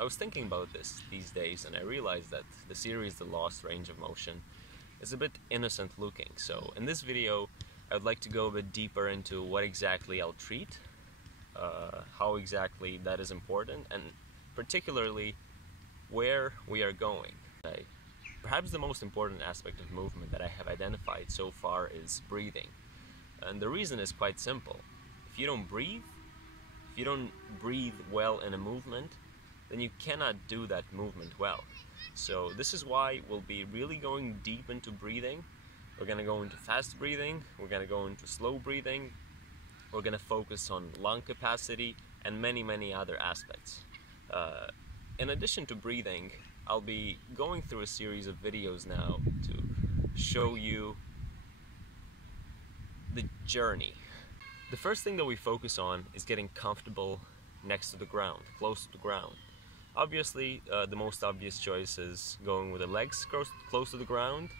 I was thinking about this these days, and I realized that the series The Lost Range of Motion is a bit innocent looking. So in this video I would like to go a bit deeper into what exactly I'll treat, how exactly that is important, and particularly where we are going. Perhaps the most important aspect of movement that I have identified so far is breathing. And the reason is quite simple. If you don't breathe well in a movement, then you cannot do that movement well. So this is why we'll be really going deep into breathing. We're going to go into fast breathing, we're going to go into slow breathing, we're going to focus on lung capacity and many other aspects. In addition to breathing, I'll be going through a series of videos now to show you the journey. The first thing that we focus on is getting comfortable next to the ground, close to the ground. Obviously, the most obvious choice is going with the legs close to the ground,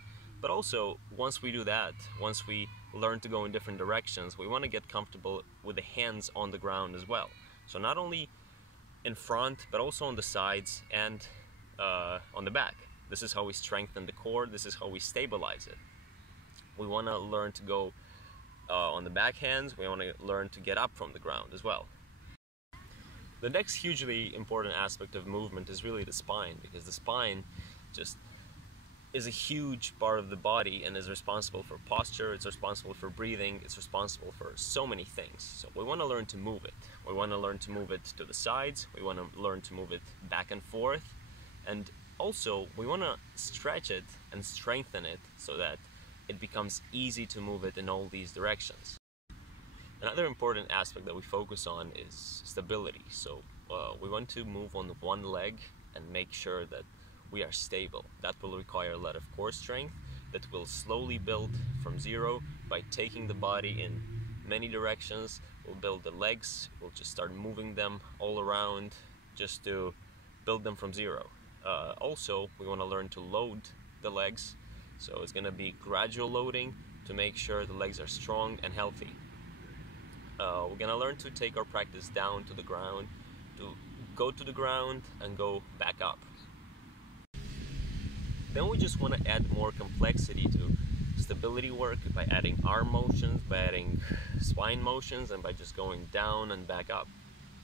but also once we do that, once we learn to go in different directions, we want to get comfortable with the hands on the ground as well. So not only in front, but also on the sides and on the back. This is how we strengthen the core, this is how we stabilize it. We want to learn to go on the back hands, we want to learn to get up from the ground as well. The next hugely important aspect of movement is really the spine, because the spine just is a huge part of the body and is responsible for posture, it's responsible for breathing, it's responsible for so many things. So we want to learn to move it. We want to learn to move it to the sides, we want to learn to move it back and forth, and also we want to stretch it and strengthen it so that it becomes easy to move it in all these directions. Another important aspect that we focus on is stability. So we want to move on one leg and make sure that we are stable. That will require a lot of core strength that will slowly build from zero by taking the body in many directions. We'll build the legs, we'll just start moving them all around just to build them from zero. Also, we want to learn to load the legs, so it's going to be gradual loading to make sure the legs are strong and healthy. We're going to learn to take our practice down to the ground, to go to the ground and go back up. Then we just want to add more complexity to stability work by adding arm motions, by adding spine motions, and by just going down and back up.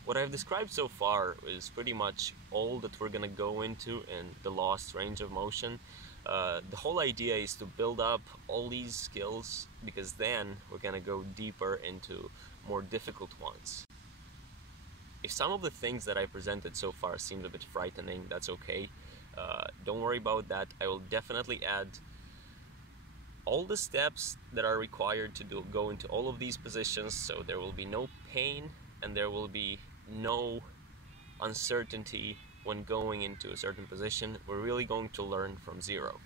What I've described so far is pretty much all that we're going to go into in the lost range of motion. The whole idea is to build up all these skills, because then we're going to go deeper into more difficult ones. If some of the things that I presented so far seemed a bit frightening, that's okay. Don't worry about that. I will definitely add all the steps that are required to go into all of these positions, so there will be no pain and there will be no uncertainty when going into a certain position. We're really going to learn from zero.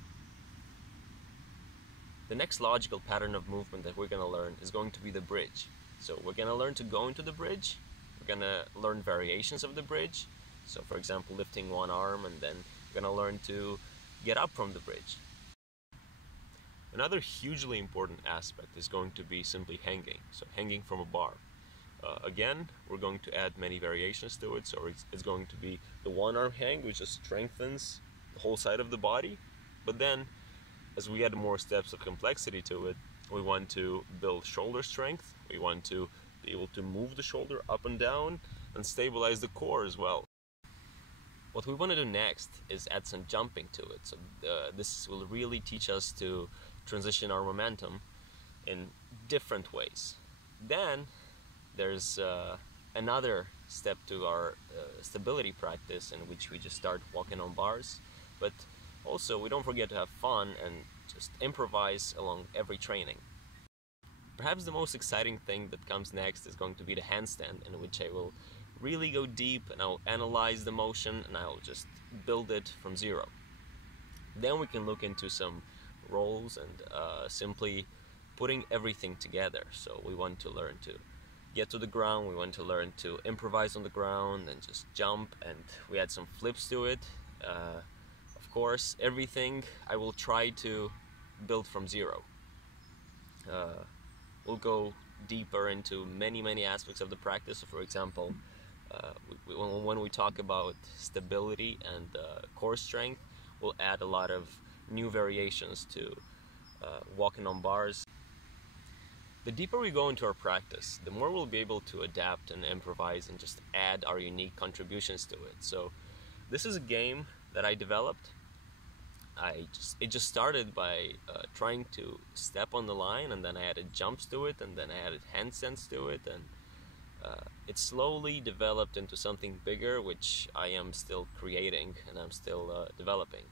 The next logical pattern of movement that we're going to learn is going to be the bridge. So we're going to learn to go into the bridge, we're going to learn variations of the bridge. So for example, lifting one arm, and then we're going to learn to get up from the bridge. Another hugely important aspect is going to be simply hanging, so hanging from a bar. Again, we're going to add many variations to it, so it's going to be the one arm hang, which just strengthens the whole side of the body, but then as we add more steps of complexity to it, we want to build shoulder strength, we want to be able to move the shoulder up and down and stabilize the core as well. What we want to do next is add some jumping to it, so this will really teach us to transition our momentum in different ways. Then there's another step to our stability practice, in which we just start walking on bars, but also we don't forget to have fun and just improvise along every training. Perhaps the most exciting thing that comes next is going to be the handstand, in which I will really go deep and I'll analyze the motion and I'll just build it from zero. Then we can look into some rolls and simply putting everything together. So we want to learn to get to the ground, we want to learn to improvise on the ground and just jump, and we add some flips to it. Of course, everything I will try to build from zero. We'll go deeper into many aspects of the practice. So for example, When we talk about stability and core strength, we'll add a lot of new variations to walking on bars. The deeper we go into our practice, the more we'll be able to adapt and improvise and just add our unique contributions to it. So this is a game that I developed. It just started by trying to step on the line, and then I added jumps to it, and then I added handstands to it, and it slowly developed into something bigger, which I am still creating and I'm still developing.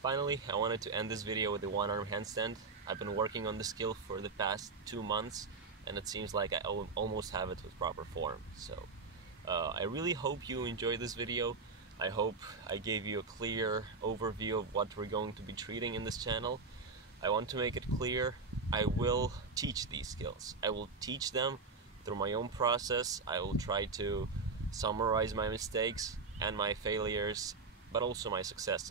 Finally, I wanted to end this video with the one-arm handstand. I've been working on the skill for the past 2 months, and it seems like I almost have it with proper form. So I really hope you enjoyed this video. I hope I gave you a clear overview of what we're going to be treating in this channel. I want to make it clear, I will teach these skills. I will teach them through my own process. I will try to summarize my mistakes and my failures, but also my successes.